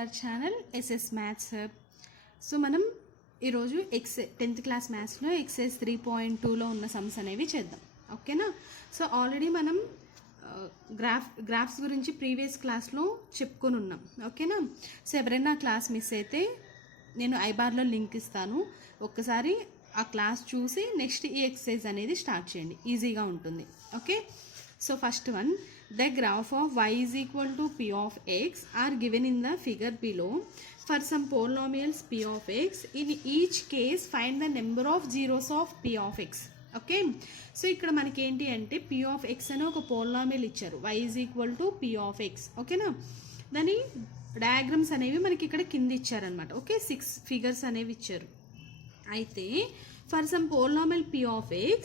Hour channel SS maths hub. So మనం ఈరోజు 10th class మ్యాథ్స్లో ఎక్సైజ్ 3.2లో ఉన్న సమ్స్ అనేవి చేద్దాం. ఓకేనా? సో ఆల్రెడీ మనం గ్రాఫ్స్ గురించి ప్రీవియస్ క్లాస్లో చెప్పుకొని ఉన్నాం. ఓకేనా? సో ఎవరైనా క్లాస్ మిస్ అయితే నేను ఐబార్లో లింక్ ఇస్తాను, ఒక్కసారి ఆ క్లాస్ చూసి నెక్స్ట్ ఈ ఎక్సైజ్ అనేది స్టార్ట్ చేయండి, ఈజీగా ఉంటుంది. Okay, so first one, the graph of y is equal to p of x are given in the figure below for some polynomials p of x. In each case find the number of zeros of p of x. Okay, so ఇక్కడ మనకి ఏంటి అంటే p of x అని ఒక polynomial ఇచ్చారు, y is equal to p of x. ఓకేనా, దాని diagrams అనేవి మనకి ఇక్కడ కింద ఇచ్చారనమాట. ఓకే, 6 ఫిగర్స్ అనేవి ఇచ్చారు. అయితే for some polynomial p of x,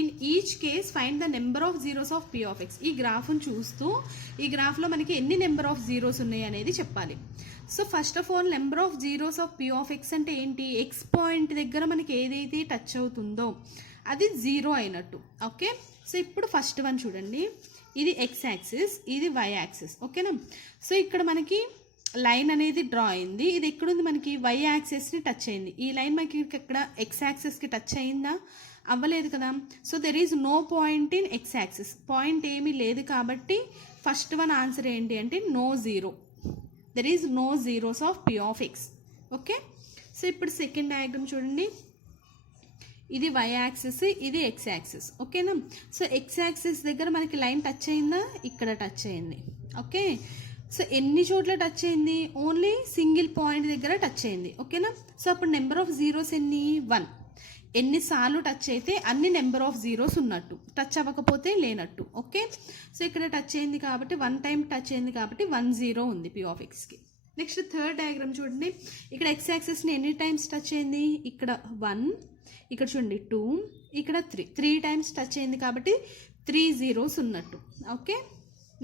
in each case find the number of zeros of P of X. ఈ గ్రాఫ్ను చూస్తూ ఈ గ్రాఫ్లో మనకి ఎన్ని నెంబర్ ఆఫ్ జీరోస్ ఉన్నాయి అనేది చెప్పాలి. So first of all number of zeros of P of X అంటే ఏంటి? ఎక్స్ పాయింట్ దగ్గర మనకి ఏదైతే టచ్ అవుతుందో అది జీరో అయినట్టు. ఓకే, సో ఇప్పుడు ఫస్ట్ వన్ చూడండి, ఇది ఎక్స్ యాక్సిస్, ఇది వై యాక్సిస్. ఓకేనా, సో ఇక్కడ మనకి లైన్ అనేది డ్రా అయింది. ఇది ఎక్కడుంది? మనకి వై యాక్సిస్ని టచ్ అయింది. ఈ లైన్ మనకి ఇక్కడ ఎక్స్ యాక్సిస్కి టచ్ అయిందా? అవ్వలేదు కదా. So there is no point in X axis, point ఏమీ లేదు కాబట్టి ఫస్ట్ వన్ ఆన్సర్ ఏంటి అంటే no zero. There is no zeros of P of X. Okay, so ఇప్పుడు సెకండ్ డయాగ్రామ్ చూడండి, ఇది వై యాక్సిస్, ఇది ఎక్స్ యాక్సిస్. ఓకేనా, సో ఎక్స్ యాక్సిస్ దగ్గర మనకి లైన్ టచ్ అయిందా? ఇక్కడ టచ్ అయింది. ఓకే, సో ఎన్ని చోట్ల టచ్ అయింది? ఓన్లీ సింగిల్ పాయింట్ దగ్గర టచ్ అయింది. ఓకేనా, సో అప్పుడు నెంబర్ ఆఫ్ జీరోస్ ఎన్ని? 1. ఎన్నిసార్లు టచ్ అయితే అన్ని నెంబర్ ఆఫ్ జీరోస్ ఉన్నట్టు, టచ్ అవ్వకపోతే లేనట్టు. ఓకే, సో ఇక్కడ టచ్ అయింది కాబట్టి 1 టైం టచ్ అయింది కాబట్టి 1 0 ఉంది పీ ఆఫ్ ఎక్స్కి. నెక్స్ట్ థర్డ్ డయాగ్రామ్ చూడండి, ఇక్కడ ఎక్స్ యాక్సిస్ని ఎన్ని టైమ్స్ టచ్ అయింది? ఇక్కడ 1, ఇక్కడ చూడండి 2, ఇక్కడ 3 టైమ్స్ టచ్ అయింది కాబట్టి 3 zeros ఉన్నట్టు. Okay,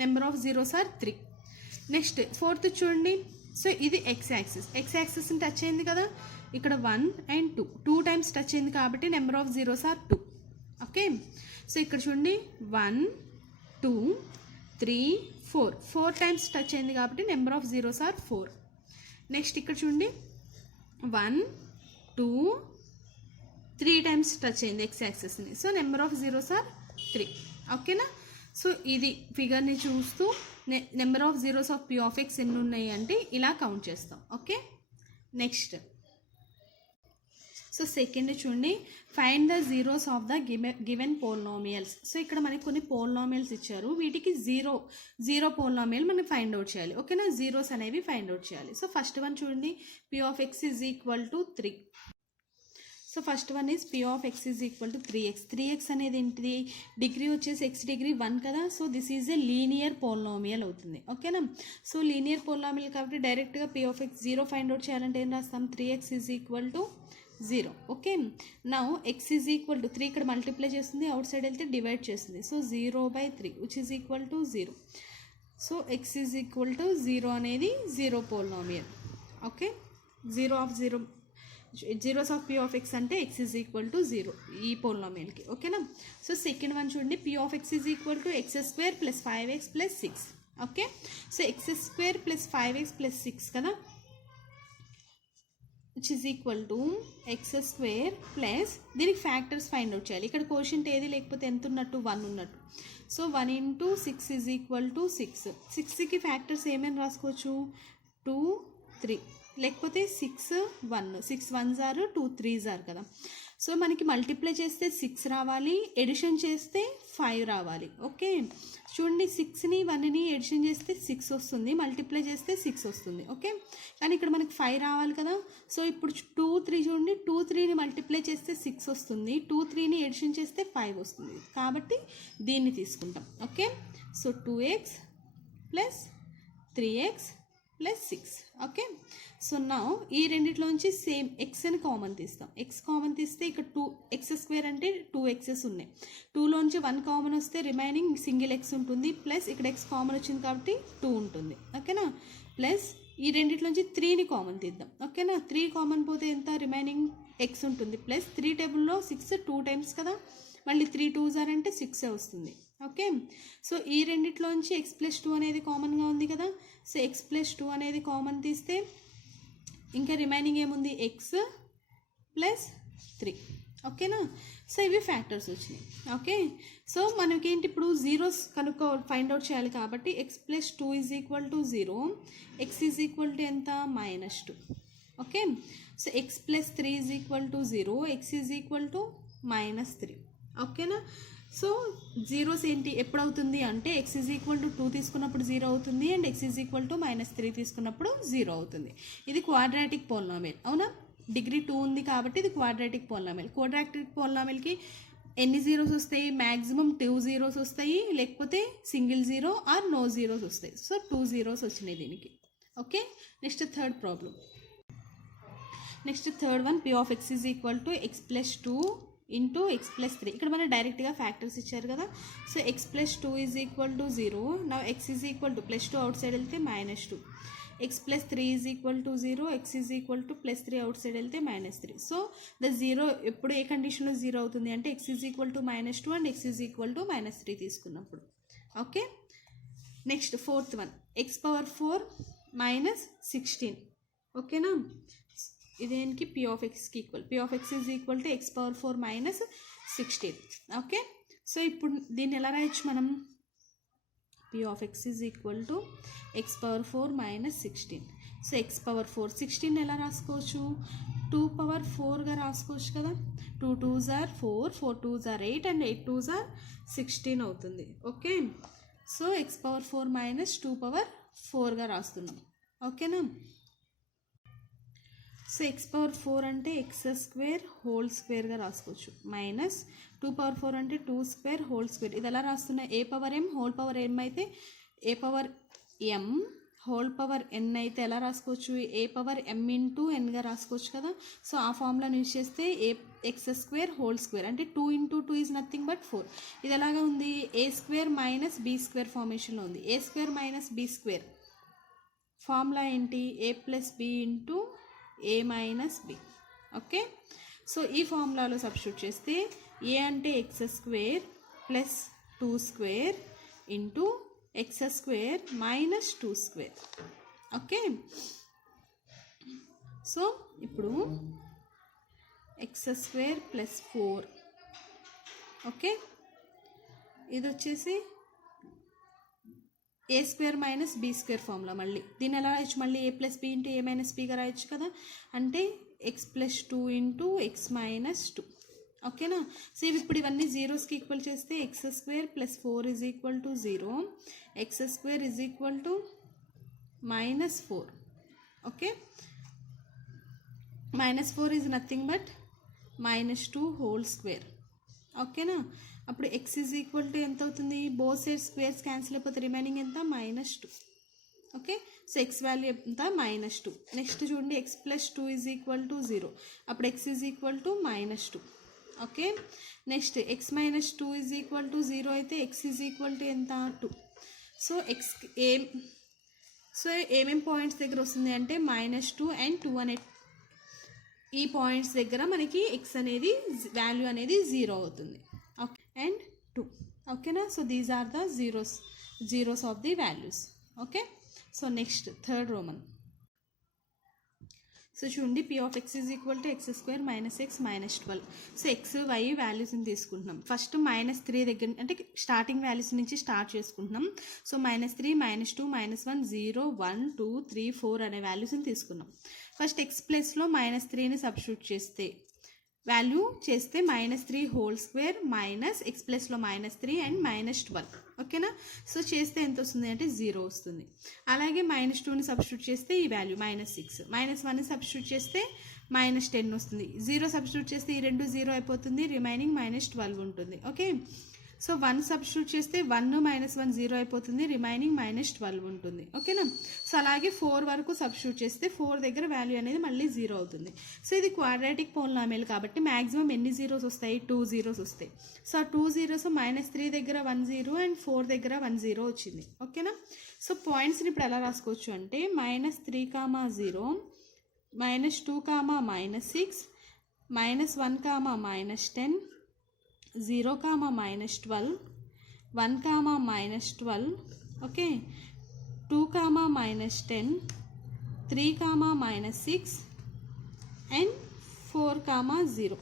number of zeros are 3. Next fourth చూడండి, సో ఇది ఎక్స్ యాక్సిస్, ఎక్స్ యాక్సిస్ని టచ్ అయింది కదా, ఇక్కడ 1 and 2 టైమ్స్ టచ్ అయింది కాబట్టి number of zeros are 2. Okay, so ఇక్కడ చూడండి 1 2 3 4 టైమ్స్ టచ్ అయింది కాబట్టి number of zeros are 4. Next ఇక్కడ చూడండి 1 2 3 టైమ్స్ టచ్ అయింది ఎక్స్ యాక్సిస్ని, so number of zeros are 3. ఓకేనా, సో ఇది ఫిగర్ని చూస్తూ number of zeros of P of x ఎన్ని ఉన్నాయి అంటే ఇలా కౌంట్ చేస్తాం. ఓకే, నెక్స్ట్ సో సెకండ్ చూడండి, find the zeros of the given polynomials. So ఇక్కడ మనకి కొన్ని పోలినామియల్స్ ఇచ్చారు, వీటికి జీరో పోలినామియల్ మనం ఫైండ్ అవుట్ చేయాలి. ఓకేనా, జీరోస్ అనేవి ఫైండ్ అవుట్ చేయాలి. సో ఫస్ట్ వన్ చూడండి, P of X is equal to 3. So first one is P of X is equal to 3x. 3x అనేది ఏంటిది? డిగ్రీ వచ్చేసి x డిగ్రీ 1 కదా, so this is a linear polynomial అవుతుంది. ఓకేనా, so linear polynomial కాబట్టి డైరెక్ట్గా P of X 0 find out చేయాలంటే ఏం రాస్తాం? 3x is equal to 0. Okay, now X is equal to 3 ఇక్కడ మల్టిప్లై చేస్తుంది, అవుట్ సైడ్ వెళ్తే డివైడ్ చేస్తుంది, so 0/3 which is equal to 0. So X is equal to 0 అనేది zero polynomial. Okay, zeros of P of X అంటే x is equal to 0 ఈ పోలినామియల్కి. ఓకేనా, so second one చూడండి, P of X is equal to x² + 5x + 6. Okay, so x² + 5x + 6 కదా, which is equal to x² plus దీనికి factors find out చేయాలి. ఇక్కడ quotient ఏది లేకపోతే ఎంత ఉన్నట్టు? 1 ఉన్నట్టు. So 1 × 6 is equal to 6. 6కి ఫ్యాక్టర్స్ ఏమేమి రాసుకోవచ్చు? 2 3, లేకపోతే 6 1, 6 1s are 2 3s are కదా. సో మనకి మల్టిప్లై చేస్తే 6 రావాలి, ఎడిషన్ చేస్తే 5 రావాలి. ఓకే, చూడండి 6ని 1ని ఎడిషన్ చేస్తే 6 వస్తుంది, మల్టిప్లై చేస్తే 6 వస్తుంది. ఓకే, కానీ ఇక్కడ మనకి 5 రావాలి కదా. సో ఇప్పుడు 2 3 చూడండి, 2 3ని మల్టిప్లై చేస్తే 6 వస్తుంది, 2 3ని ఎడిషన్ చేస్తే 5 వస్తుంది, కాబట్టి దీన్ని తీసుకుంటాం. Okay, so 2x + 3x + 6. Okay, so నా ఈ రెండిట్లోంచి సేమ్ ఎక్స్ని కామన్ తీస్తాం. ఎక్స్ కామన్ తీస్తే ఇక్కడ 2x² అంటే 2x's ఉన్నాయి, 2లోంచి 1 కామన్ వస్తే రిమైనింగ్ సింగిల్ ఎక్స్ ఉంటుంది, ప్లస్ ఇక్కడ ఎక్స్ కామన్ వచ్చింది కాబట్టి 2 ఉంటుంది. ఓకేనా, ప్లస్ ఈ రెండిట్లోంచి 3ని కామన్ తీద్దాం. ఓకేనా, 3 కామన్ పోతే ఎంత? రిమైనింగ్ ఎక్స్ ఉంటుంది ప్లస్ 3 టేబుల్లో 6 2 టైమ్స్ కదా, మళ్ళీ 3 2s అంటే 6 వస్తుంది. ఓకే, సో ఈ రెండిట్లోంచి ఎక్స్ ప్లస్ 2 అనేది కామన్గా ఉంది కదా. సో ఎక్స్ ప్లస్ 2 అనేది కామన్ తీస్తే ఇంకా రిమైనింగ్ ఏముంది, ఎక్స్ ప్లస్ 3. ఓకేనా, సో ఇవి ఫ్యాక్టర్స్ వచ్చినాయి. ఓకే, సో మనకేంటి ఇప్పుడు జీరోస్ ఫైండ్ అవుట్ చేయాలి కాబట్టి X plus 2 is equal to 0, X is equal to ఎంత, -2. Okay, so X plus 3 is equal to 0, X is equal to -3. ఓకేనా, సో జీరోస్ ఏంటి ఎప్పుడు అవుతుంది అంటే ఎక్స్ ఈజ్ ఈక్వల్ టు 2 తీసుకున్నప్పుడు 0 అవుతుంది, and x is equal to -3 తీసుకున్నప్పుడు 0 అవుతుంది. ఇది క్వాడ్రాటిక్ పోలినామియల్, అవునా. డిగ్రీ 2 ఉంది కాబట్టి ఇది క్వాడ్రాటిక్ పోలినామియల్. క్వాడ్రాటిక్ పోలినామియల్కి ఎన్ని జీరోస్ వస్తాయి, మ్యాక్సిమం 2 జీరోస్ వస్తాయి, లేకపోతే single zero or no zeros వస్తాయి. సో 2 జీరోస్ వచ్చినాయి దీనికి. Okay, next third problem. Next third one, P of X is equal to X plus 2 into X plus 3. ఇక్కడ మనం డైరెక్ట్గా ఫ్యాక్టర్స్ ఇచ్చారు కదా. So X plus 2 is equal to 0, నా X is equal to plus 2 outside వెళ్తే -2, X plus 3 is equal to 0, X is equal to plus 3 out side వెళ్తే -3. So the zero ఎప్పుడు ఏ కండిషన్లో 0 అవుతుంది అంటే x is equal to -2 and x is equal to -3 తీసుకున్నప్పుడు. Okay, next fourth one, x power 4 -16. ఓకేనా, ఇదేంటి P of ఎక్స్కి equal, P of X is equal to x power 4 -16. Okay, so ఇప్పుడు దీన్ని ఎలా రాయొచ్చు మనం, P of X is equal to x power 4 -16. So x power 4 16 ఎలా రాసుకోవచ్చు, 2 పవర్ 4గా రాసుకోవచ్చు కదా. 2 2s are 4, 4 2s are 8 and 8 2s are 16 అవుతుంది. Okay, so x power 4 - 2 power 4గా రాస్తున్నాం. ఓకేనా, సో ఎక్స్ పవర్ 4 అంటే ఎక్స్ స్క్వేర్ హోల్ స్క్వేర్గా రాసుకోవచ్చు, మైనస్ 2 పవర్ 4 అంటే 2 స్క్వేర్ హోల్ స్క్వేర్. ఇది ఎలా రాస్తున్నా, ఏ పవర్ ఎం హోల్ పవర్ ఎం అయితే ఏ పవర్ ఎం హోల్ పవర్ ఎన్ అయితే ఎలా రాసుకోవచ్చు, ఏ పవర్ ఎం ఇంటూ ఎన్గా రాసుకోవచ్చు కదా. సో ఆ ఫార్ములాని యూజ్ చేస్తే ఏ ఎక్స్ స్క్వేర్ హోల్ స్క్వేర్ అంటే 2 × 2 ఈజ్ నథింగ్ బట్ 4. ఇది ఎలాగా ఉంది, a square minus b square ఫార్మేషన్లో ఉంది. A square minus b square formula ఏంటి, a plus b into a minus b. Okay, so ఈ ఫార్ములాలో సబ్స్టిట్యూట్ చేస్తే ఏ అంటే x square plus 2 square into x square minus 2 square. Okay, so ఇప్పుడు x square plus 4. Okay, ఇది వచ్చేసి a square minus b square formula. మళ్ళీ దీన్ని ఎలా రాయొచ్చు, మళ్ళీ a plus b into a minus బిగా రాయొచ్చు కదా. అంటే X plus 2 into X minus 2. ఓకేనా, సో ఇప్పుడు ఇవన్నీ జీరోస్కి ఈక్వల్ చేస్తే X square plus 4 is equal to 0, X square is equal to -4. Okay, -4 is nothing but -2 whole square. ఓకేనా, అప్పుడు ఎక్స్ ఈజ్ ఈక్వల్ టు ఎంత అవుతుంది, బోత్ సైడ్ స్క్వేర్స్ క్యాన్సిల్ అయిపోతే remaining ఎంత, -2. ఓకే, సో ఎక్స్ వాల్యూ ఎంత, -2. Next చూడండి, X plus 2 is equal to 0, అప్పుడు X is equal to -2. Okay, next X minus 2 is equal to 0 అయితే ఎక్స్ ఈజ్ ఈక్వల్ టు ఎంత, 2. So X ఏమేం points దగ్గర వస్తుంది అంటే -2 అండ్ 2 అనే ఈ పాయింట్స్ దగ్గర మనకి ఎక్స్ అనేది వాల్యూ అనేది 0 అవుతుంది. Okay, and 2. ఓకేనా, so these are the zeros of the values. Okay, so next third roman. So చూడండి, P of X is equal to x square minus x minus 12. So x y వాల్యూస్ని తీసుకుంటున్నాం. First -3 దగ్గర అంటే starting values నుంచి start చేసుకుంటున్నాం. So -3 -2 -1 0 1 2 3 4 అనే వాల్యూస్ని తీసుకున్నాం. ఫస్ట్ ఎక్స్ ప్లస్లో -3ని సబ్స్టిట్యూట్ చేస్తే వాల్యూ చేస్తే -3 హోల్ స్క్వేర్ మైనస్ ఎక్స్ ప్లస్లో -3 అండ్ -12. ఓకేనా, సో చేస్తే ఎంత వస్తుంది అంటే 0 వస్తుంది. అలాగే -2ని సబ్స్టిట్యూట్ చేస్తే ఈ వాల్యూ -6, -1ని సబ్స్టిట్యూట్ చేస్తే -10 వస్తుంది. 0 సబ్స్టిట్యూట్ చేస్తే ఈ రెండు 0 అయిపోతుంది, రిమైనింగ్ -12 ఉంటుంది. ఓకే, సో 1 సబ్స్టిట్యూట్ చేస్తే 1 -1 0 అయిపోతుంది, రిమైనింగ్ -12 ఉంటుంది. ఓకేనా, సో అలాగే 4 వరకు సబ్స్టిట్యూట్ చేస్తే 4 దగ్గర వాల్యూ అనేది మళ్ళీ 0 అవుతుంది. సో ఇది క్వాడ్రాటిక్ పోలినామియల్ కాబట్టి మ్యాక్సిమం ఎన్ని జీరోస్ వస్తాయి, 2 జీరోస్ వస్తాయి. సో ఆ 2 జీరోస్ -3 దగ్గర 1 0 అండ్ 4 దగ్గర 1 0 వచ్చింది. ఓకేనా, సో పాయింట్స్ని ఇప్పుడు ఎలా రాసుకోవచ్చు అంటే -3, 0 -2, -6 -1, -10, 0, -12, 1, -12, okay, 2, -10, 3, -6 and 4, 0.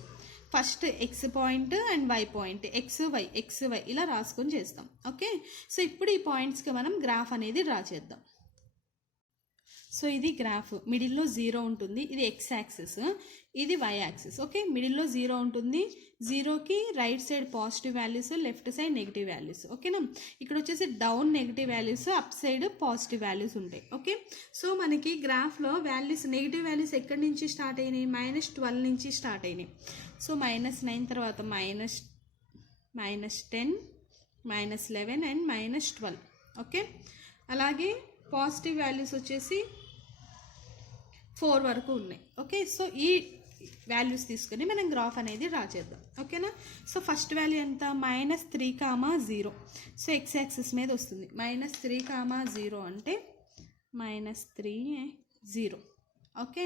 First X point and Y point, X Y ఇలా రాసుకొని చేస్తాం. ఓకే, సో ఇప్పుడు ఈ పాయింట్స్కి మనం గ్రాఫ్ అనేది డ్రా చేద్దాం. సో ఇది గ్రాఫ్, మిడిల్లో 0 ఉంటుంది, ఇది ఎక్స్ యాక్సిస్, ఇది వై యాక్సిస్. ఓకే, మిడిల్లో 0 ఉంటుంది, 0కి right side positive values, left side negative values. ఓకేనా, ఇక్కడ వచ్చేసి down negative values, up side positive values ఉంటాయి. ఓకే, సో మనకి గ్రాఫ్లో వాల్యూస్, నెగిటివ్ వాల్యూస్ ఎక్కడి నుంచి స్టార్ట్ అయినాయి, -12 నుంచి స్టార్ట్ అయినాయి. సో -9 తర్వాత -10, -11 అండ్ -12. ఓకే, అలాగే పాజిటివ్ వాల్యూస్ వచ్చేసి 4 వరకు ఉన్నాయి. ఓకే, సో ఈ వాల్యూస్ తీసుకొని మనం గ్రాఫ్ అనేది డ్రా చేద్దాం. ఓకేనా, సో ఫస్ట్ వాల్యూ ఎంత, -3, 0. సో ఎక్స్ యాక్సిస్ మీద వస్తుంది. -3, 0 అంటే -3, 0. Okay,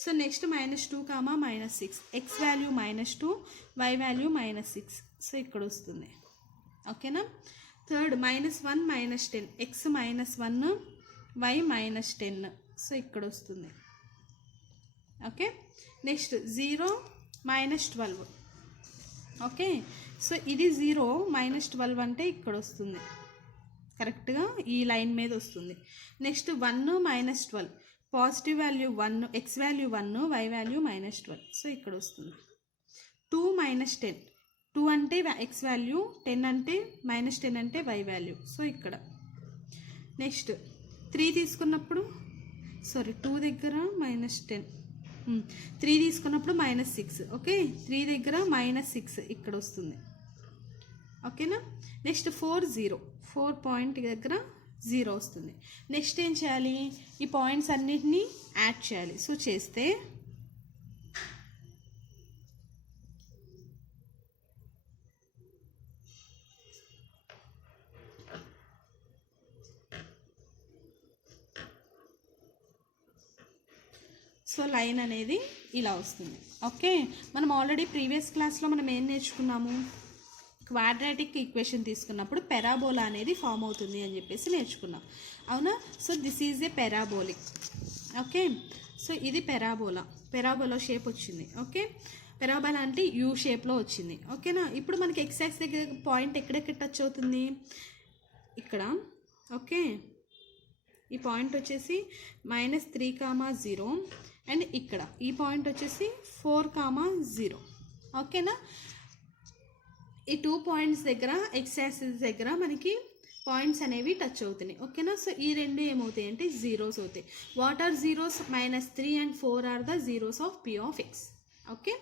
so next -2, -6. X value -2, Y value -6. So ఇక్కడ వస్తుంది. ఓకేనా, థర్డ్ -1, -10. X -1, why -10. సో ఇక్కడ వస్తుంది. Okay, next 0, -12. ఓకే, సో ఇది 0, -12 అంటే ఇక్కడ వస్తుంది, కరెక్ట్గా ఈ లైన్ మీద వస్తుంది. Next 1, -12. Positive value 1, X value 1, Y value -12. So ఇక్కడ వస్తుంది. 2, -10. 2 అంటే ఎక్స్ వాల్యూ, 10 అంటే -10 అంటే వై వాల్యూ. సో ఇక్కడ నెక్స్ట్ 3 తీసుకున్నప్పుడు, 2 దగ్గర -10, 3 తీసుకున్నప్పుడు -6. ఓకే, 3 దగ్గర -6 ఇక్కడ వస్తుంది. ఓకేనా, నెక్స్ట్ 4, 0. 4 పాయింట్ దగ్గర 0 వస్తుంది. నెక్స్ట్ ఏం చేయాలి, ఈ పాయింట్స్ అన్నిటినీ యాడ్ చేయాలి. సో చేస్తే సో లైన్ అనేది ఇలా వస్తుంది. ఓకే, మనం ఆల్రెడీ ప్రీవియస్ క్లాస్లో మనం ఏం నేర్చుకున్నాము, క్వాడ్రాటిక్ ఈక్వేషన్ తీసుకున్నప్పుడు పెరాబోలా అనేది ఫామ్ అవుతుంది అని చెప్పేసి నేర్చుకున్నాం, అవునా. So this is a parabolic. Okay, so ఇది పెరాబోలా షేప్ వచ్చింది. ఓకే, పెరాబోలా అంటే యూ షేప్లో వచ్చింది. ఓకేనా, ఇప్పుడు మనకి ఎక్స్ యాక్సిస్ దగ్గర పాయింట్ ఎక్కడెక్కడ టచ్ అవుతుంది, ఇక్కడ. ఓకే, ఈ పాయింట్ వచ్చేసి -3, 0 అండ్ ఇక్కడ ఈ పాయింట్ వచ్చేసి 4, 0. ఓకేనా, ఈ 2 పాయింట్స్ దగ్గర ఎక్స్ యాక్సిస్ దగ్గర మనకి పాయింట్స్ అనేవి టచ్ అవుతున్నాయి. ఓకేనా, సో ఈ రెండు ఏమవుతాయి అంటే జీరోస్ అవుతాయి. What are zeros, -3 and 4 are the zeros of P of X. Okay,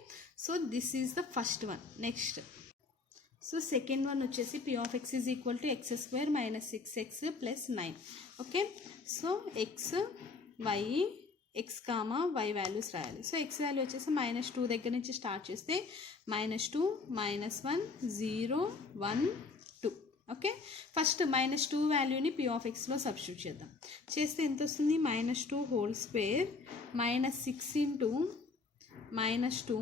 so this is the first one. Next so second one వచ్చేసి P of X is equal to x² -6x + 9. Okay, so x, y, x, y values రాయాలి. So x value వచ్చేసి -2 దగ్గర నుంచి start చేస్తే -2, -1, 0, 1, 2. Okay, first -2 వాల్యూని P of Xలో substitute చేద్దాం. చేస్తే ఎంత వస్తుంది, -2 whole square -6 into -2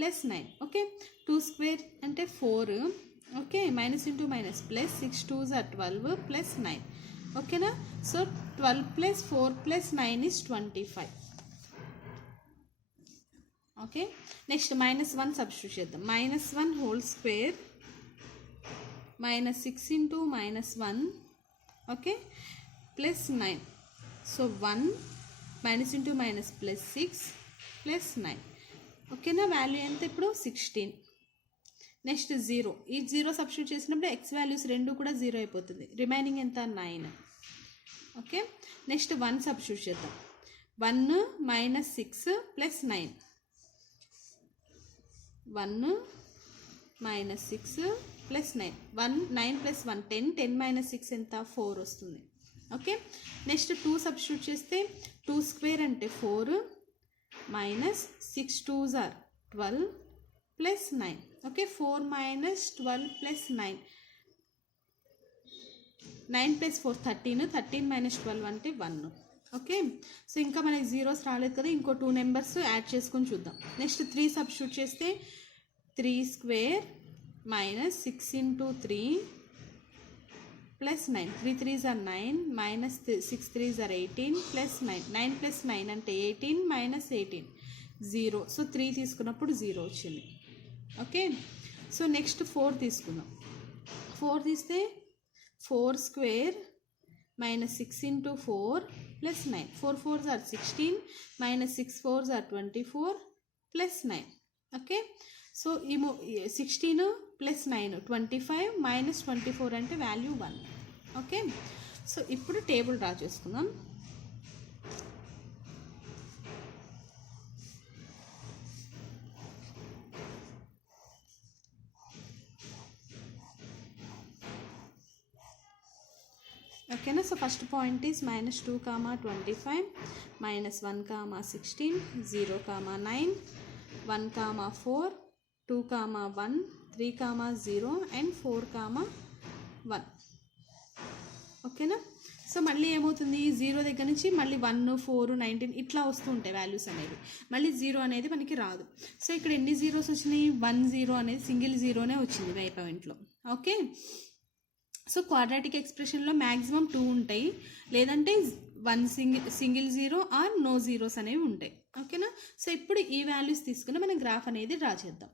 + 9. Okay, 2 square అంటే 4. Okay, minus into minus plus, 6 2s are 12 + 9. ఓకేనా, so 12 + 4 + 9 is 25. Okay, next -1 substitute చేద్దాం. -1 whole square -6 into -1, okay, + 9. So 1 minus into minus plus 6 + 9. ఓకేనా, value ఎంత ఇప్పుడు 16. నెక్స్ట్ 0, ఈ 0 సబ్స్టిట్యూట్ చేసినప్పుడు ఎక్స్ వాల్యూస్ రెండు కూడా 0 అయిపోతుంది. రిమైనింగ్ ఎంత 9. ఓకే, నెక్స్ట్ 1 సబ్స్టిట్యూట్ చేద్దాం. 1 - 6 + 9. 1 - 6 + 9. 9 + 1 10. 10 - 6 ఎంత 4 వస్తుంది. ఓకే, నెక్స్ట్ 2 సబ్స్టిట్యూట్ చేస్తే 2 స్క్వేర్ అంటే 4 -6 2s are 12 + 9. ఓకే, 4 - 12 + 9. 9 + 4 13. 13 - 12 అంటే 1. ఓకే, సో ఇంకా మనకి జీరోస్ రాలేదు కదా, ఇంకో 2 నెంబర్స్ యాడ్ చేసుకొని చూద్దాం. నెక్స్ట్ 3 సబ్స్టిట్యూట్ చేస్తే 3 square minus 6 into 3 plus 9, 3 3s are 9 minus 6 3s are 18 plus 9, 9 plus 9 అంటే 18 మైనస్ 18 0. సో 3 తీసుకున్నప్పుడు 0 వచ్చింది. ఓకే, సో నెక్స్ట్ 4 తీసుకుందాం. 4 తీస్తే 4 square minus 6 into 4 plus 9, 4 4s are 16 minus 6 4s are 24 plus 9. Okay, so ఈ 16 plus 9 25 minus 24 అంటే value 1. Okay, so ఇప్పుడు table draw చేసుకుందాం. ఓకేనా, so first point is -2, 25 -1, 16 0, 9 1, 4 2, 1 3, 0 and 4, 1. ఓకేనా, సో మళ్ళీ ఏమవుతుంది, 0 దగ్గర నుంచి మళ్ళీ 1 4 19 ఇట్లా వస్తూ ఉంటాయి వాల్యూస్ అనేవి. మళ్ళీ 0 అనేది మనకి రాదు. సో ఇక్కడ ఎన్ని జీరోస్ వచ్చినాయి, 1 0 అనేది సింగిల్ జీరోనే వచ్చింది వై పాయింట్లో. ఓకే, సో క్వాడ్రాటిక్ ఎక్స్ప్రెషన్లో మ్యాక్సిమం 2 ఉంటాయి, లేదంటే 1 single zero or no zeros అనేవి ఉంటాయి. ఓకేనా, సో ఇప్పుడు ఈ వాల్యూస్ తీసుకుని మనం గ్రాఫ్ అనేది డ్రా చేద్దాం.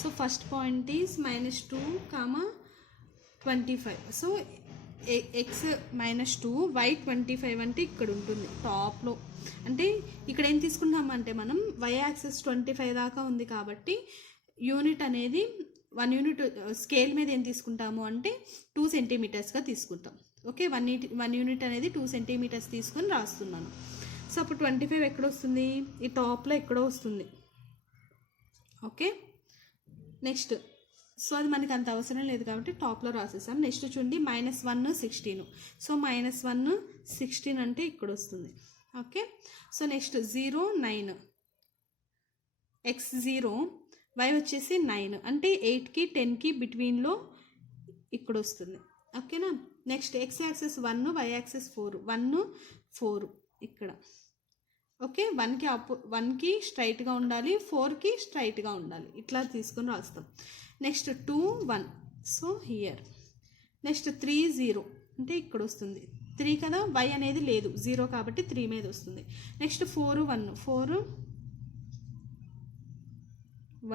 So first point is -2, 25. So x -2 y 25 అంటే ఇక్కడ ఉంటుంది టాప్లో. అంటే ఇక్కడ ఏం తీసుకుంటామంటే మనం y యాక్సిస్ 25 దాకా ఉంది కాబట్టి యూనిట్ అనేది 1 యూనిట్ స్కేల్ మీద ఏం తీసుకుంటాము అంటే 2 సెంటీమీటర్స్గా తీసుకుంటాం. ఓకే, 1 యూనిట్ అనేది 2 సెంటీమీటర్స్ తీసుకొని రాస్తున్నాను. సో అప్పుడు 25 ఎక్కడ వస్తుంది, ఈ టాప్లో ఎక్కడో వస్తుంది. ఓకే, నెక్స్ట్ సో అది మనకి అంత అవసరం లేదు కాబట్టి టాప్లో రాసేసాం. నెక్స్ట్ చూడండి -1 16. సో -1 16 అంటే ఇక్కడ వస్తుంది. Okay, so next 0 9, x 0 y వచ్చేసి 9 అంటే 8కి 10కి బిట్వీన్లో ఇక్కడ వస్తుంది. ఓకేనా, next x access 1, y access 4, 1 4 ఇక్కడ. ఓకే, 1కి స్ట్రైట్గా ఉండాలి, 4కి స్ట్రైట్గా ఉండాలి, ఇట్లా తీసుకొని రాస్తాం. Next 2 1, so here. నెక్స్ట్ 3 0 అంటే ఇక్కడ వస్తుంది, 3 కదా, y అనేది లేదు 0 కాబట్టి 3 మీద వస్తుంది. నెక్స్ట్ 4 1 4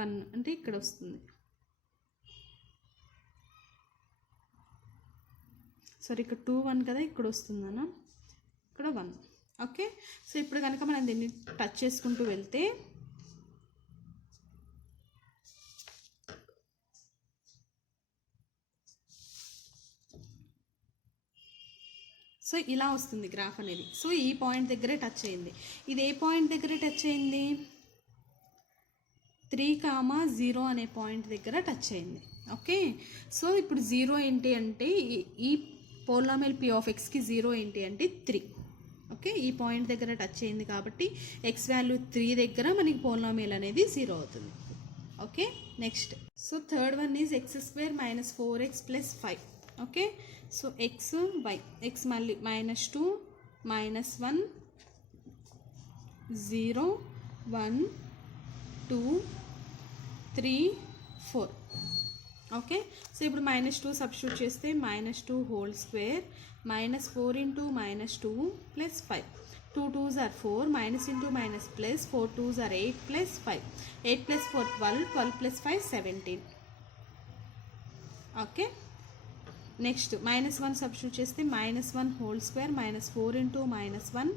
1 అంటే ఇక్కడ వస్తుంది. సారీ, ఇక్కడ 2 1 కదా, ఇక్కడ వస్తుందన్నా, ఇక్కడ 1. ఓకే, సో ఇప్పుడు కనుక మనం దీన్ని టచ్ చేసుకుంటూ వెళ్తే సో ఇలా వస్తుంది గ్రాఫ్ అనేది. సో ఈ పాయింట్ దగ్గరే టచ్ అయింది. ఇది ఏ పాయింట్ దగ్గర టచ్ అయింది, 3, 0 అనే పాయింట్ దగ్గర టచ్ అయింది. ఓకే, సో ఇప్పుడు 0 ఏంటి అంటే ఈ పోలామెల్ p ఆఫ్ xకి 0 ఏంటి అంటే 3. ఓకే, ఈ పాయింట్ దగ్గర టచ్ అయింది కాబట్టి x వాల్యూ 3 దగ్గర మనకి పోలామెల్ అనేది 0 అవుతుంది. Okay, next so third one is x² - 4x + 5. Okay, so x y, x మళ్ళీ -2 -1 0 1 2 3 4. ఓకే, సో ఇప్పుడు -2 సబ్స్టిట్యూట్ చేస్తే -2 whole square -4 into -2 plus 5, 2 2s are 4 minus into minus plus 4 2s are 8 plus 5, 8 plus 4 12, 12 plus 5 17. Okay, next -1 substitute చేస్తే -1 whole square -4 into -1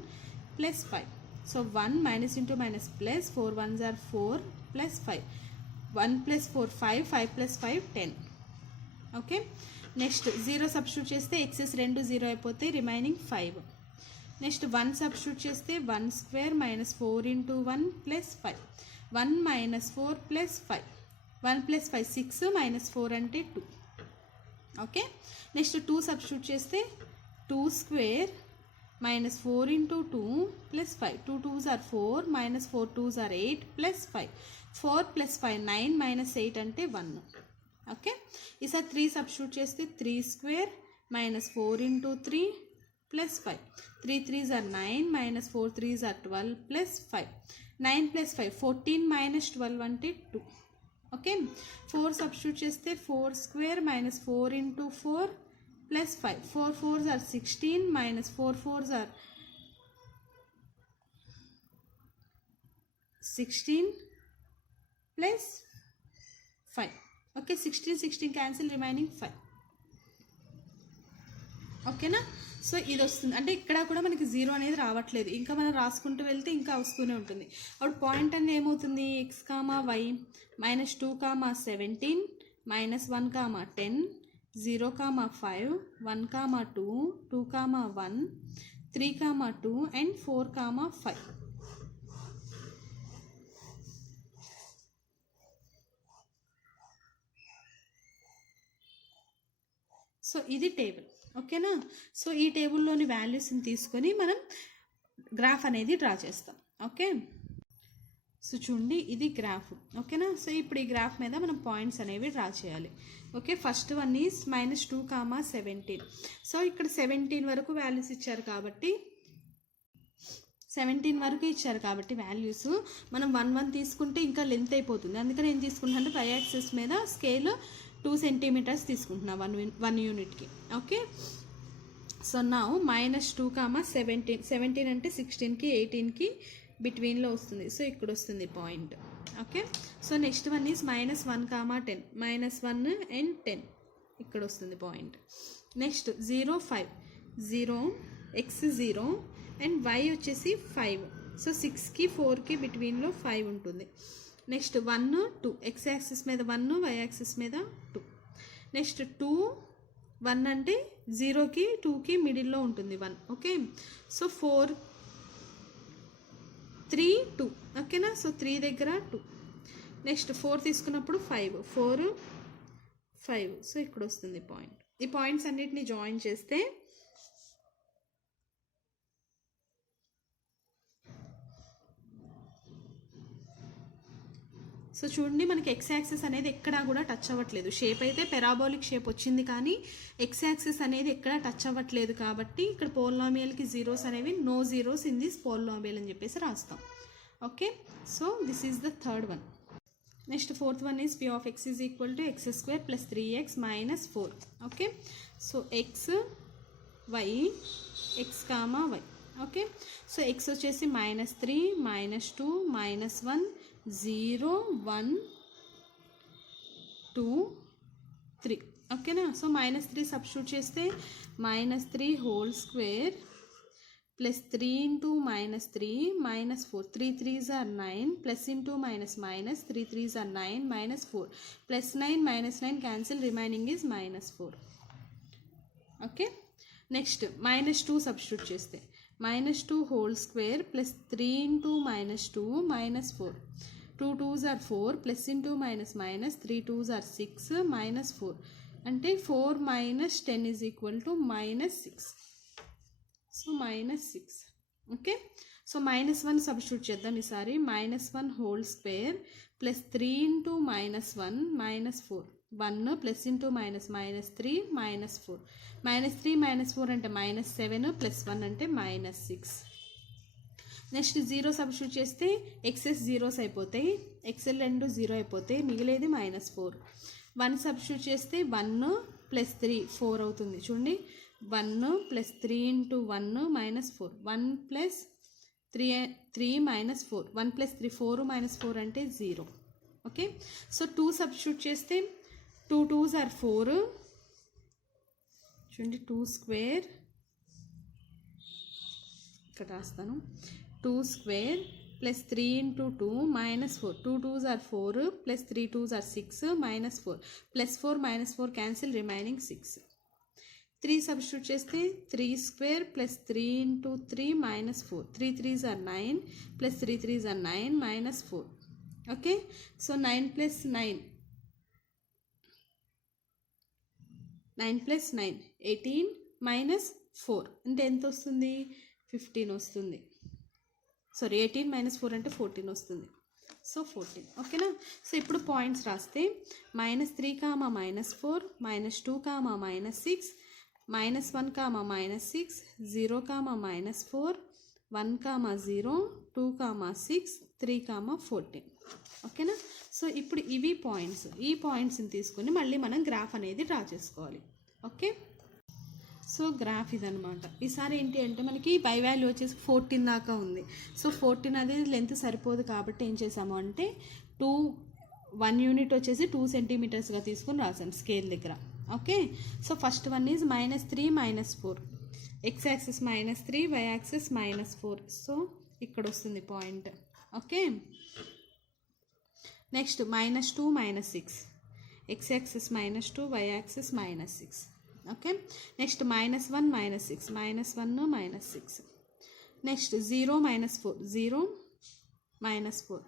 plus 5. So 1 minus into minus plus 4 1s are 4 plus 5, 1 plus 4 5, 5 plus 5 10. Okay, next 0 substitute చేస్తే excess 2 0 అయిపోతే remaining 5. Next 1 substitute చేస్తే 1 square -4 into 1 plus 5, 1 - 4 plus 5, 1 plus 5 6 -4 అంటే 2. Okay, next 2 substitute చేస్తే 2 square -4 into 2 plus 5, 2 2s are 4 -4 2s are 8 plus 5, 4 plus 5 9 -8 అంటే 1. Okay, ఈసారి 3 substitute చేస్తే 3 square -4 into 3 plus 5. 3 3s are 9 minus 4 3s are 12 plus 5. 9 plus 5 14 minus 12 అంటే 2. Okay, 4 substitute చేస్తే 4 square minus 4 into 4 plus 5. 4 4s are 16 minus 4 4s are 16 plus 5. Okay, 16 16 cancel, remaining 5. ఓకేనా. So ఇది వస్తుంది అంటే ఇక్కడ కూడా మనకి 0 అనేది రావట్లేదు, ఇంకా మనం రాసుకుంటూ వెళ్తే ఇంకా వస్తూనే ఉంటుంది. అప్పుడు పాయింట్ అనేది ఏమవుతుంది, x, y -2, 17 -1, 10 0, 5 1, 2 2, 1 3, 2 and 4, 5. సో ఇది టేబుల్. ఓకేనా. సో ఈ టేబుల్లోని వాల్యూస్ని తీసుకొని మనం గ్రాఫ్ అనేది డ్రా చేస్తాం. ఓకే, సో చూడండి ఇది గ్రాఫ్. ఓకేనా. సో ఇప్పుడు ఈ గ్రాఫ్ మీద మనం పాయింట్స్ అనేవి డ్రా చేయాలి. Okay, first one is -2, 17. So ఇక్కడ 17 వరకు వాల్యూస్ ఇచ్చారు కాబట్టి 17 వరకు ఇచ్చారు కాబట్టి వాల్యూస్ మనం 1 1 తీసుకుంటే ఇంకా లెంత్ అయిపోతుంది. అందుకని ఏం తీసుకుంటున్నా అంటే y యాక్సిస్ మీద స్కేల్ 2 centimeters తీసుకుంటున్నా 1 యూనిట్కి. ఓకే, సో నా -2, 17 17 అంటే 16కి 18కి బిట్వీన్లో వస్తుంది. సో ఇక్కడ వస్తుంది point. Okay, so next one is -1, 10 -1 and 10 ఇక్కడ వస్తుంది point. Next 0 5 0 x 0 and y వచ్చేసి 5. సో 6కి 4కి బిట్వీన్లో 5 ఉంటుంది. నెక్స్ట్ 1 2 x యాక్సిస్ మీద 1 y యాక్సిస్ మీద 2. నెక్స్ట్ 2 1 అంటే 0కి 2కి మిడిల్లో ఉంటుంది 1. Okay, so 4 3 2. ఓకేనా. సో 3 దగ్గర 2. నెక్స్ట్ 4 తీసుకున్నప్పుడు 5 4 5. సో ఇక్కడ వస్తుంది పాయింట్. ఈ పాయింట్స్ అన్నిటిని జాయిన్ చేస్తే సో చూడండి మనకి x యాక్సిస్ అనేది ఎక్కడా కూడా టచ్ అవ్వట్లేదు. షేప్ అయితే పెరాబోలిక్ షేప్ వచ్చింది కానీ x యాక్సిస్ అనేది ఎక్కడా టచ్ అవ్వట్లేదు కాబట్టి ఇక్కడ పోలినామియల్కి జీరోస్ అనేవి no zeros in this polynomial అని చెప్పేసి రాస్తాం. Okay, so this is the third one. Next fourth one is p of x is equal to x² plus 3x minus 4. Okay, so x y x, y. Okay, so x వచ్చేసి -3 -2 -1 0 1 2 3. ఓకేనా. So -3 substitute చేస్తే -3 whole square plus 3 into -3 -4 3 3s are 9 plus into minus 3 3s are 9 -4 plus 9 -9 cancel, remaining is -4. Okay, next -2 substitute చేస్తే -2 whole square plus 3 into -2 -4 2 2s are 4 plus into minus 3 2s are 6 -4 అంటే 4 minus 10 is equal to -6. So -6. Okay, so -1 substitute చేద్దాం ఈసారి. -1 whole square plus 3 into -1 -4 1 plus into -3 -4 -3 -4 అంటే -7 plus 1 అంటే -6. Next 0 substitute చేస్తే excess zeros అయిపోతాయి, XL 2 0 అయిపోతాయి, మిగిలేది -4. 1 substitute చేస్తే 1 ప్లస్ 3 4 అవుతుంది. చూడండి 1 ప్లస్ 3 into 1 -4 1 ప్లస్ 3 -4 1 ప్లస్ 3 4 -4 అంటే 0. ఓకే, సో 2 సబ్స్టిట్యూట్ చేస్తే 2 2s are 4. చూడండి 2 స్క్వేర్ ఇక్కడ రాస్తాను. 2 square plus 3 into 2 -4 2 2s are 4 plus 3 2s are 6 -4 plus 4 -4 cancel, remaining 6. 3 substitute చేస్తే 3 square plus 3 into 3 -4 3 3s are 9 plus 3 3s are 9 -4. Okay, so 9 plus 9 plus 9 18 minus 4 అంటే ఎంత వస్తుంది, 15 వస్తుంది. Sorry 18 minus 4 అంటే 14 వస్తుంది. సో 14. ఓకేనా. సో ఇప్పుడు పాయింట్స్ రాస్తే -3, -4 -2, -6 -1, -6, 0, -4, 1, 0, 2, 6, 3, 14. ఓకేనా. సో ఇప్పుడు ఇవి పాయింట్స్. ఈ పాయింట్స్ని తీసుకొని మళ్ళీ మనం గ్రాఫ్ అనేది డ్రా చేసుకోవాలి. ఓకే. సో గ్రాఫ్ ఇదనమాట. ఈసారి ఏంటి అంటే మనకి బై వాల్యూ వచ్చేసి 14 దాకా ఉంది. సో 14 అనేది లెంత్ సరిపోదు కాబట్టి ఏం చేసాము అంటే 1 యూనిట్ వచ్చేసి 2 సెంటీమీటర్స్గా తీసుకొని రాసాం స్కేల్ దగ్గర. Okay. So first one is -3, -4. X axis -3, Y axis -4. So ఇక్కడ వస్తుంది point. Okay. Next -2, -6. X axis -2, Y axis -6. Okay. Next -1, -6, -1, -6. Next 0, -4, 0, -4.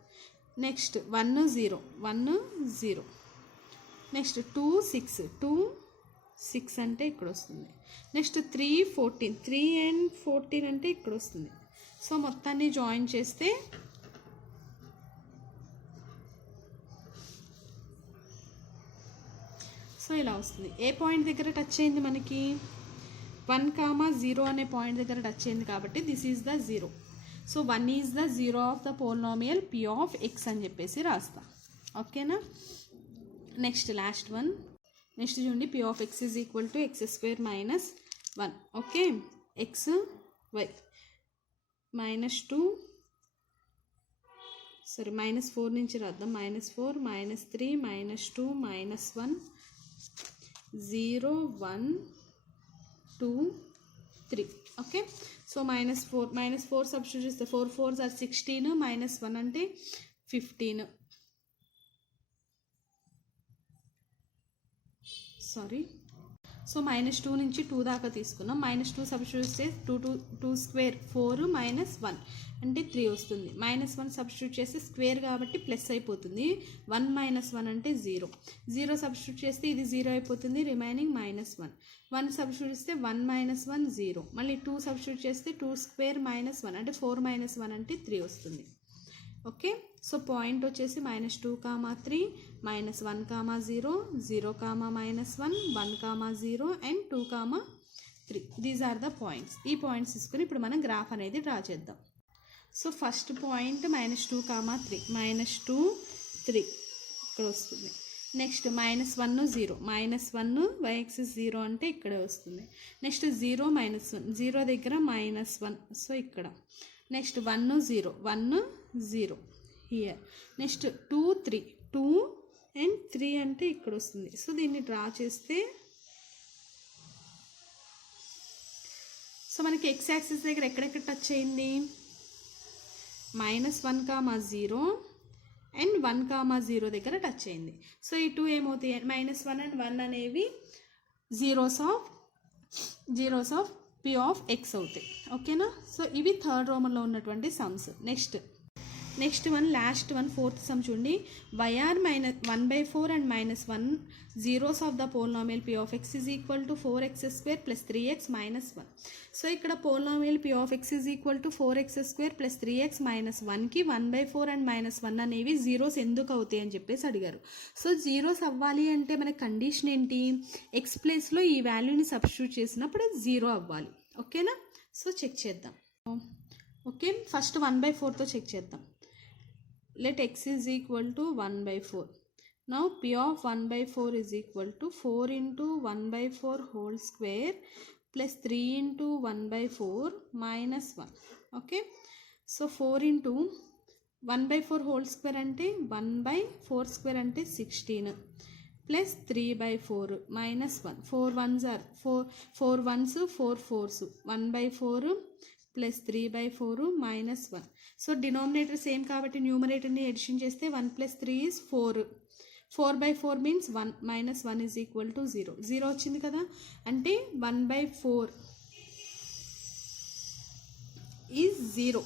Next 1, 0, 1, 0. Next 2, 6, 2, 6 అంటే ఇక్కడ వస్తుంది. నెక్స్ట్ 3, 14, 3 and 14 అంటే ఇక్కడ వస్తుంది. సో మొత్తాన్ని జాయిన్ చేస్తే సో ఇలా వస్తుంది. ఏ పాయింట్ దగ్గర టచ్ అయింది మనకి 1, 0 అనే పాయింట్ దగ్గర టచ్ అయింది కాబట్టి this is the 0. So 1 is the 0 of the polynomial p of x అని చెప్పేసి రాస్తా. ఓకేనా. Next last one. నెక్స్ట్ చూడండి, p of x is equal to x² - 1. Okay. x y -2 sorry -4 నుంచి రాద్దాం. -4, -3, -2, -1, 0, 1, 2, 3. ఓకే. సో -4 సబ్స్టిట్యూట్ చేస్తే 4 4s are 16, -1 అంటే 15. Sorry. So -2 నుంచి 2 దాకా తీసుకున్నాం. -2 సబ్స్టిట్యూట్ చేస్తే 2 స్క్వేర్ 4 -1 అంటే 3 వస్తుంది. -1 సబ్స్టిట్యూట్ చేస్తే స్క్వేర్ కాబట్టి ప్లస్ అయిపోతుంది. 1 - 1 అంటే 0. 0 సబ్స్టిట్యూట్ చేస్తే ఇది 0 అయిపోతుంది. రిమైనింగ్ -1. 1 సబ్స్టిట్యూట్ చేస్తే 1 - 1 0. మళ్ళీ 2 సబ్స్టిట్యూట్ చేస్తే 2 స్క్వేర్ -1 అంటే 4 - 1 అంటే 3 వస్తుంది. ఓకే. సో పాయింట్ వచ్చేసి -2, 3, -1, 0, 0, -1, 1, 0 and 2, 3. These are the points. ఈ పాయింట్స్ తీసుకుని ఇప్పుడు మనం గ్రాఫ్ అనేది డ్రా చేద్దాం. సో ఫస్ట్ పాయింట్ -2, 3, -2, 3 ఇక్కడ వస్తుంది. నెక్స్ట్ -1, 0, -1 y యాక్సిస్ 0 అంటే ఇక్కడ వస్తుంది. నెక్స్ట్ 0, -1, 0 దగ్గర -1 సో ఇక్కడ. Next 1, 0, 1, 0 here. నెక్స్ట్ 2, 3, 2 and 3 అంటే ఇక్కడ వస్తుంది. సో దీన్ని డ్రా చేస్తే సో మనకి x యాక్సిస్ దగ్గర ఎక్కడెక్కడ టచ్ అయింది -1, 0 అండ్ 1, 0 దగ్గర టచ్ అయింది. సో ఈ 2 ఏమవుతాయి -1 and 1 అనేవి zeros of p of x అవుతాయి. ఓకేనా. సో ఇవి థర్డ్ రోమన్లో ఉన్నటువంటి sums. Next one last one fourth sum చూడండి. yr -1/4 and -1 zeros of the polynomial p of x is equal to 4x² plus 3x minus 1. So ఇక్కడ polynomial p of x is equal to 4x² plus 3x minus 1కి 1/4 and -1 అనేవి zeros ఎందుకు అవుతాయి అని చెప్పేసి అడిగారు. So zeros అవ్వాలి అంటే మన కండిషన్ ఏంటి, ఎక్స్ ప్లేస్లో ఈ వాల్యూని సబ్స్టిట్యూట్ చేసినప్పుడు 0 అవ్వాలి. ఓకేనా. సో చెక్ చేద్దాం. ఓకే. ఫస్ట్ 1/4తో చెక్ చేద్దాం. Let x is equal to 1/4. Now p of 1/4 is equal to 4 into 1/4 whole square plus 3 into 1/4 minus 1. Okay. So 4 into 1/4 whole square ante 1/4 square ante 16 plus 3/4 minus 1. 4 ones are 4 ones 4 4s 1/4 plus 3/4 minus 1. So denominator same కాబట్టి న్యూమరేటర్ని edition చేస్తే 1 + 3 is 4. 4/4 means 1 minus 1 is equal to 0. 0 వచ్చింది కదా, అంటే 1/4 is 0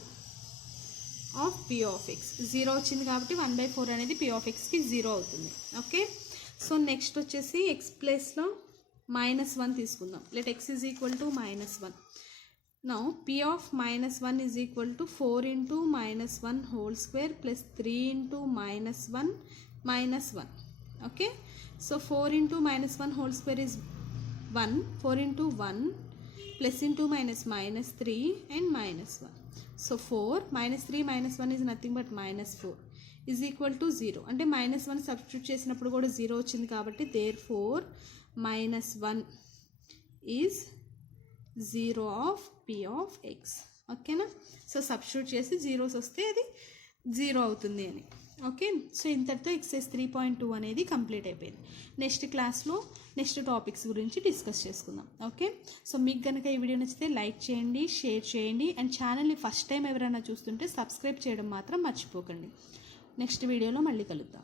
of p of x. 0 వచ్చింది కాబట్టి 1/4 అనేది p of xకి 0 అవుతుంది. Okay. So next వచ్చేసి x ప్లేస్లో -1 తీసుకుందాం. Let x is equal to -1. Now p of -1 is equal to 4 into -1 whole square plus 3 into -1 minus 1. Okay. So 4 into -1 whole square is 1 4 into 1 plus into minus minus 3 and minus 1. So 4 minus 3 minus 1 is nothing but minus 4 is equal to 0. అంటే minus 1 substitute చేసినప్పుడు కూడా 0 వచ్చింది కాబట్టి therefore minus 1 is 0 of p of x. ఓకేనా? So substitute చేసి zeros వస్తే అది 0 అవుతుంది అని. ఓకే, సో ఇంతటితో ఎక్సైజ్ 3.2 అనేది కంప్లీట్ అయిపోయింది. నెక్స్ట్ క్లాస్లో నెక్స్ట్ టాపిక్స్ గురించి డిస్కస్ చేసుకుందాం. ఓకే, సో మీకు కనుక ఈ వీడియో నచ్చితే లైక్ చేయండి, షేర్ చేయండి, అండ్ ఛానల్ని ఫస్ట్ టైం ఎవరైనా చూస్తుంటే సబ్స్క్రైబ్ చేయడం మాత్రం మర్చిపోకండి. నెక్స్ట్ వీడియోలో మళ్ళీ కలుద్దాం.